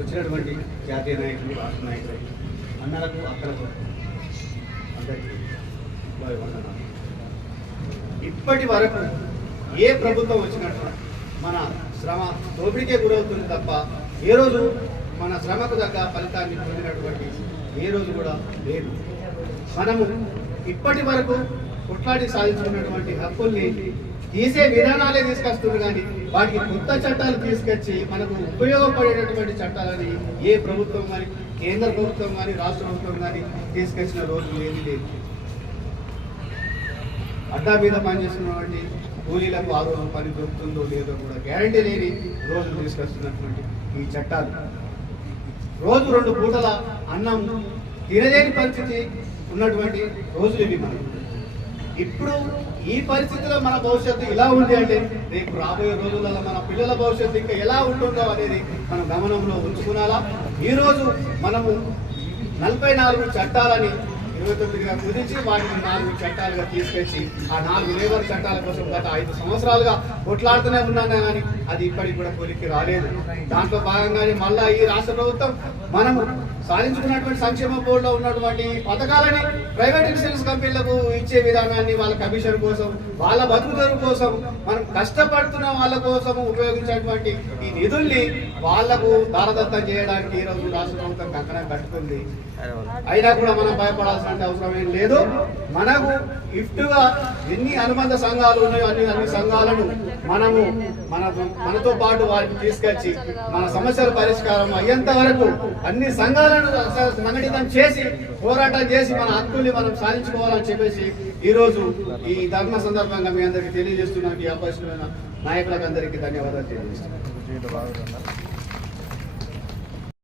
వచ్చినటువంటి జాతీయ నాయకులు, రాష్ట్ర నాయకులు, అన్నలకు, అక్కలకు అందరికీ వందనాలు. ఇప్పటి వరకు ఏ ప్రభుత్వం వచ్చినట్టు మన శ్రమ దోపిడీకే గురవుతుంది తప్ప ఏ రోజు మన శ్రమకు తగ్గ ఫలితాన్ని పొందినటువంటి ఏ రోజు కూడా లేదు. మనము ఇప్పటి వరకు కొట్లాడి సాధించుకున్నటువంటి హక్కుల్ని తీసే విధానాలే తీసుకొస్తున్నారు, కానీ వాటికి కొత్త చట్టాలు తీసుకొచ్చి మనకు ఉపయోగపడేటటువంటి చట్టాలని ఏ ప్రభుత్వం కానీ, కేంద్ర ప్రభుత్వం కానీ, రాష్ట్ర ప్రభుత్వం కానీ తీసుకొచ్చిన రోజు ఏమీ లేదు. అడ్డా మీద పనిచేస్తున్నటువంటి కూలీలకు ఆ రోజు పని దొరుకుతుందో లేదో కూడా గ్యారంటీ లేని రోజులు తీసుకొస్తున్నటువంటి ఈ చట్టాలు, రోజు 2 పూటల అన్నం తినలేని పరిస్థితి ఉన్నటువంటి రోజులు ఇవి. మనం ఇప్పుడు ఈ పరిస్థితిలో మన భవిష్యత్తు ఇలా ఉంది అంటే రేపు రాబోయే రోజులలో మన పిల్లల భవిష్యత్తు ఇంకా ఎలా ఉంటుందో అనేది మనం గమనంలో ఉంచుకునాలా. ఈరోజు మనము 44 చట్టాలని 29గా కుదించి వాటిని 4 చట్టాలుగా తీసుకొచ్చి ఆ 4 లేబర్ చట్టాల కోసం గత 5 సంవత్సరాలుగా కొట్లాడుతూనే ఉన్నాను, కానీ అది ఇప్పటికి కూడా కొలిక్కి రాలేదు. దాంట్లో భాగంగానే మళ్ళా ఈ రాష్ట్ర ప్రభుత్వం మనము సాధించుకున్నటువంటి సంక్షేమ బోర్డులో ఉన్నటువంటి పథకాలని ప్రైవేట్ ఇన్సూరెన్స్ కంపెనీలకు ఇచ్చే విధానాన్ని వాళ్ళ కమిషన్ కోసం, వాళ్ళ బతుకుదెరువు కోసం, మనం కష్టపడుతున్న వాళ్ళ కోసం ఉపయోగించేటువంటి ఈ నిధుల్ని వాళ్లకు దారదత్తం చేయడానికి ఈరోజు రాష్ట్ర ప్రభుత్వం కంకణం కట్టుకుంది. అయినా కూడా మనం భయపడాల్సిన అవసరం ఏం లేదు. మనకు గిఫ్ట్గా ఎన్ని అనుబంధ సంఘాలు ఉన్నాయో అన్ని సంఘాలను మనతో పాటు వారికి తీసుకొచ్చి మన సమస్యల పరిష్కారం అయ్యేంత వరకు అన్ని సంఘాలను సంఘటితం చేసి పోరాటం చేసి మన హక్కుల్ని మనం సాధించుకోవాలని చెప్పేసి ఈరోజు ఈ ధర్మ సందర్భంగా మీ అందరికీ తెలియజేస్తున్నాను. ఈ అవకాశమైన నాయకులకు అందరికీ ధన్యవాదాలు తెలియజేస్తున్నాను.